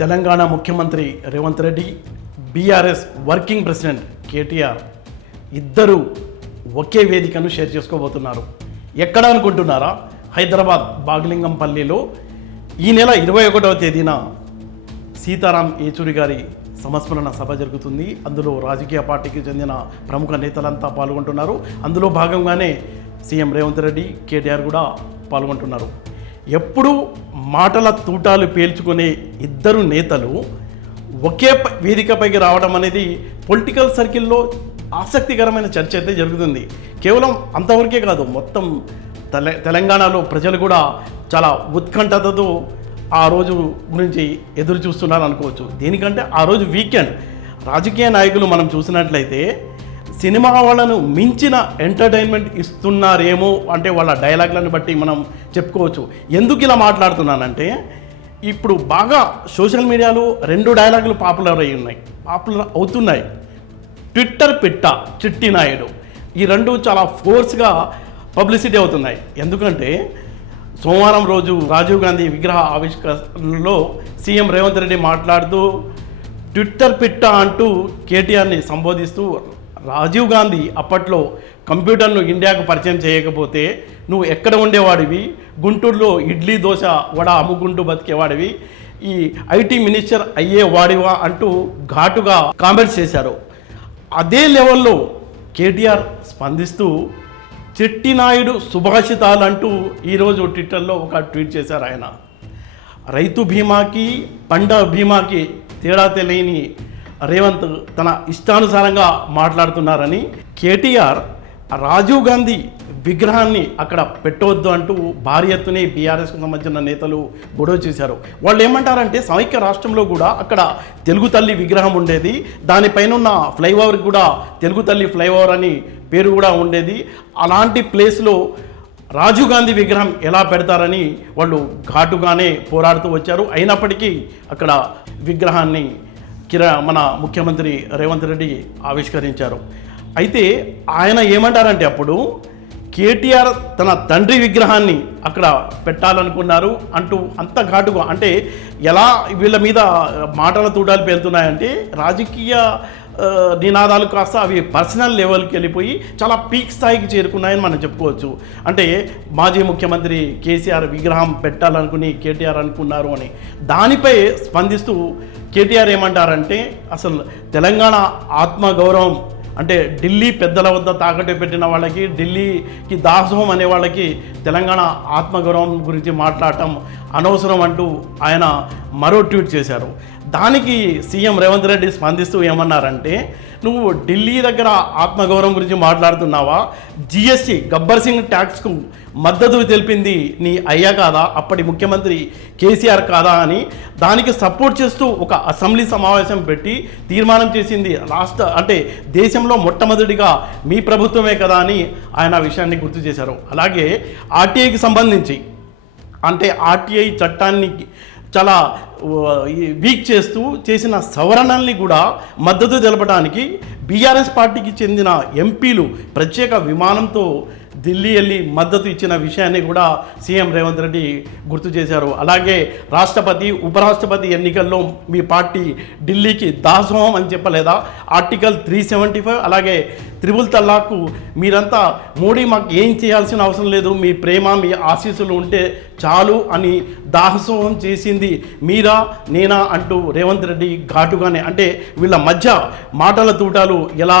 తెలంగాణ ముఖ్యమంత్రి Revanth Reddy, BRS working president KTR ఇద్దరు ఒకే వేదికను షేర్ చేసుకోబోతున్నారు. ఎక్కడ అనుకుంటున్నారా? హైదరాబాద్ బాగలింగంపల్లిలో ఈ నెల 21వ తేదీన సీతారాం ఏచూరి గారి సంస్మరణ సభ జరుగుతుంది. అందులో రాజకీయ పార్టీకి చెందిన ప్రముఖ నేతలంతా పాల్గొంటున్నారు. అందులో భాగంగానే సీఎం రేవంత్ రెడ్డి, కేటీఆర్ కూడా పాల్గొంటున్నారు. ఎప్పుడు మాటల తూటాలు పేల్చుకునే ఇద్దరు నేతలు ఒకే వేదికపైకి రావడం అనేది పొలిటికల్ సర్కిల్లో ఆసక్తికరమైన చర్చ అయితే జరుగుతుంది. కేవలం అంతవరకే కాదు, మొత్తం తెలంగాణలో ప్రజలు కూడా చాలా ఉత్కంఠతతో ఆ రోజు గురించి ఎదురు చూస్తున్నారు అనుకోవచ్చు. దేనికంటే ఆ రోజు వీకెండ్. రాజకీయ నాయకులు మనం చూసినట్లయితే సినిమా వాళ్ళను మించిన ఎంటర్టైన్మెంట్ ఇస్తున్నారేమో అంటే వాళ్ళ డైలాగ్లను బట్టి మనం చెప్పుకోవచ్చు. ఎందుకు ఇలా మాట్లాడుతున్నానంటే, ఇప్పుడు బాగా సోషల్ మీడియాలో 2 డైలాగులు పాపులర్ అవుతున్నాయి. ట్విట్టర్ పిట్ట, చిట్టి నాయుడు, ఈ 2 చాలా ఫోర్స్గా పబ్లిసిటీ అవుతున్నాయి. ఎందుకంటే సోమవారం రోజు రాజీవ్ గాంధీ విగ్రహ ఆవిష్కరణలో సీఎం రేవంత్ రెడ్డి మాట్లాడుతూ ట్విట్టర్ పిట్ట అంటూ కేటీఆర్ని సంబోధిస్తూ, రాజీవ్ గాంధీ అప్పట్లో కంప్యూటర్ను ఇండియాకు పరిచయం చేయకపోతే నువ్వు ఎక్కడ ఉండేవాడివి, గుంటూరులో ఇడ్లీ దోశ వడ అమ్ముకుంటూ బతికేవాడివి, ఈ ఐటీ మినిస్టర్ అయ్యేవాడివా అంటూ ఘాటుగా కామెంట్స్ చేశారు. అదే లెవెల్లో కేటీఆర్ స్పందిస్తూ చెట్టినాయుడు సుభాషితాలు అంటూ ఈరోజు ట్విట్టర్లో ఒక ట్వీట్ చేశారు. ఆయన రైతు బీమాకి పంట బీమాకి తేడా తెలియని రేవంత్ తన ఇష్టానుసారంగా మాట్లాడుతున్నారని, కేటీఆర్ రాజీవ్ గాంధీ విగ్రహాన్ని అక్కడ పెట్టవద్దు అంటూ భారీ ఎత్తునే బీఆర్ఎస్కు సంబంధించిన నేతలు గొడవ చేశారు. వాళ్ళు ఏమంటారంటే, సమైక్య రాష్ట్రంలో కూడా అక్కడ తెలుగు తల్లి విగ్రహం ఉండేది, దానిపైన ఉన్న ఫ్లైఓవర్ కూడా తెలుగు తల్లి ఫ్లైఓవర్ అని పేరు కూడా ఉండేది. అలాంటి ప్లేస్లో రాజీవ్ గాంధీ విగ్రహం ఎలా పెడతారని వాళ్ళు ఘాటుగానే పోరాడుతూ వచ్చారు. అయినప్పటికీ అక్కడ విగ్రహాన్ని మన ముఖ్యమంత్రి రేవంత్ రెడ్డి ఆవిష్కరించారు. అయితే ఆయన ఏమంటారంటే, అప్పుడు కేటీఆర్ తన తండ్రి విగ్రహాన్ని అక్కడ పెట్టాలనుకున్నారు అంటూ అంత ఘాటుగా, అంటే ఎలా వీళ్ళ మీద మాటల తూటాలు పేలుతున్నాయంటే రాజకీయ నినాదాలు కాస్త అవి పర్సనల్ లెవెల్కి వెళ్ళిపోయి చాలా పీక్ స్థాయికి చేరుకున్నాయని మనం చెప్పుకోవచ్చు. అంటే మాజీ ముఖ్యమంత్రి కేసీఆర్ విగ్రహం పెట్టాలనుకుని కేటీఆర్ అనుకున్నారు అని. దానిపై స్పందిస్తూ కేటీఆర్ ఏమంటారంటే, అసలు తెలంగాణ ఆత్మగౌరవం అంటే ఢిల్లీ పెద్దల వద్ద తాకట్టు పెట్టిన వాళ్ళకి, ఢిల్లీకి దాసోహం అనే వాళ్ళకి తెలంగాణ ఆత్మగౌరవం గురించి మాట్లాడటం అనవసరం అంటూ ఆయన మరో ట్వీట్ చేశారు. దానికి సీఎం రేవంత్ రెడ్డి స్పందిస్తూ ఏమన్నారంటే, నువ్వు ఢిల్లీ దగ్గర ఆత్మగౌరవం గురించి మాట్లాడుతున్నావా? జిఎస్టీ గబ్బర్ సింగ్ ట్యాక్స్కు మద్దతు తెలిపింది నీ అయ్యా కాదా, అప్పటి ముఖ్యమంత్రి కేసీఆర్ కాదా అని దానికి సపోర్ట్ చేస్తూ ఒక అసెంబ్లీ సమావేశం పెట్టి తీర్మానం చేసింది అంటే దేశంలో మొట్టమొదటిగా మీ ప్రభుత్వమే కదా అని ఆయన విషయాన్ని గుర్తు చేశారు. అలాగే ఆర్టీఐకి సంబంధించి, అంటే ఆర్టీఐ చట్టాన్ని చాలా వీక్ చేస్తూ చేసిన సవరణల్ని కూడా మద్దతు తెలపడానికి బీఆర్ఎస్ పార్టీకి చెందిన ఎంపీలు ప్రత్యేక విమానంతో ఢిల్లీ వెళ్ళి మద్దతు ఇచ్చిన విషయాన్ని కూడా సీఎం రేవంత్ రెడ్డి గుర్తు చేశారు. అలాగే రాష్ట్రపతి, ఉపరాష్ట్రపతి ఎన్నికల్లో మీ పార్టీ ఢిల్లీకి దాసోహం అని చెప్పలేదా? ఆర్టికల్ 375 అలాగే త్రిబుల్ తలాక్కు మీరంతా మోడీ మాకు ఏం చేయాల్సిన అవసరం లేదు, మీ ప్రేమ మీ ఆశీస్సులు ఉంటే చాలు అని దాసోహం చేసింది మీరా నేనా అంటూ రేవంత్ రెడ్డి ఘాటుగానే, అంటే వీళ్ళ మధ్య మాటల తూటాలు ఎలా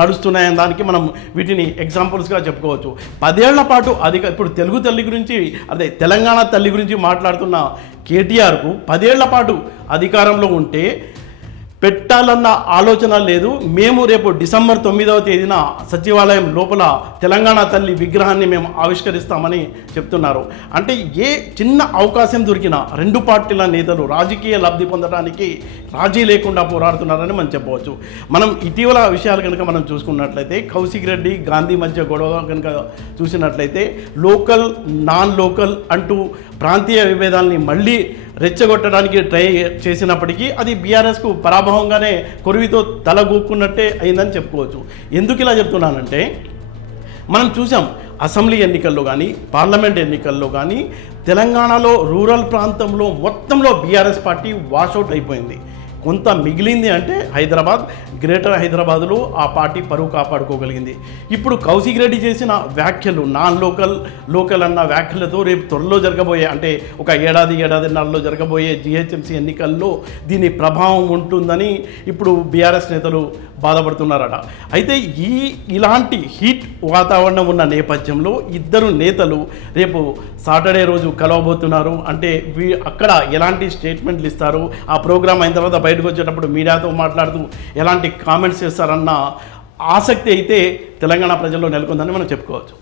నడుస్తున్నాయని దానికి మనం వీటిని ఎగ్జాంపుల్స్గా చెప్పుకోవచ్చు. 10 ఏళ్ల పాటు ఇప్పుడు తెలుగు తల్లి గురించి, అదే తెలంగాణ తల్లి గురించి మాట్లాడుతున్న కేటీఆర్కు 10 ఏళ్ల పాటు అధికారంలో ఉంటే పెట్టాలన్న ఆలోచన లేదు. మేము రేపు డిసెంబర్ 9వ తేదీన సచివాలయం లోపల తెలంగాణ తల్లి విగ్రహాన్ని మేము ఆవిష్కరిస్తామని చెప్తున్నారు. అంటే ఏ చిన్న అవకాశం దొరికినా 2 పార్టీల నేతలు రాజకీయ లబ్ధి పొందడానికి రాజీ లేకుండా పోరాడుతున్నారని మనం చెప్పవచ్చు. మనం ఇటీవల విషయాలు కనుక మనం చూసుకున్నట్లయితే, కౌశిక్ రెడ్డి గాంధీ మధ్య గొడవ కనుక చూసినట్లయితే, లోకల్ నాన్ లోకల్ అంటూ ప్రాంతీయ విభేదాలని మళ్ళీ రెచ్చగొట్టడానికి ట్రై చేసినప్పటికీ అది బీఆర్ఎస్కు పరాభవంగానే కొరివితో తలగూక్కున్నట్టే అయిందని చెప్పుకోవచ్చు. ఎందుకు ఇలా చెప్తున్నానంటే, మనం చూసాం అసెంబ్లీ ఎన్నికల్లో కానీ పార్లమెంట్ ఎన్నికల్లో కానీ తెలంగాణలో రూరల్ ప్రాంతంలో మొత్తంలో బీఆర్ఎస్ పార్టీ వాషౌట్ అయిపోయింది. కొంత మిగిలింది అంటే హైదరాబాద్, గ్రేటర్ హైదరాబాద్లో ఆ పార్టీ పరువు కాపాడుకోగలిగింది. ఇప్పుడు కౌశిక్ రెడ్డి చేసిన వ్యాఖ్యలు నాన్ లోకల్ అన్న వ్యాఖ్యలతో రేపు త్వరలో జరగబోయే అంటే ఒక ఏడాదిన్నరలో జరగబోయే జిహెచ్ఎంసీ ఎన్నికల్లో దీని ప్రభావం ఉంటుందని ఇప్పుడు బీఆర్ఎస్ నేతలు బాధపడుతున్నారట. అయితే ఇలాంటి హీట్ వాతావరణం ఉన్న నేపథ్యంలో ఇద్దరు నేతలు రేపు సాటర్డే రోజు కలవబోతున్నారు. అంటే అక్కడ ఎలాంటి స్టేట్మెంట్లు ఇస్తారు, ఆ ప్రోగ్రామ్ అయిన తర్వాత బయటకు వచ్చేటప్పుడు మీడియాతో మాట్లాడుతూ ఎలాంటి కామెంట్స్ చేస్తారన్న ఆసక్తి అయితే తెలంగాణ ప్రజల్లో నెలకొందని మనం చెప్పుకోవచ్చు.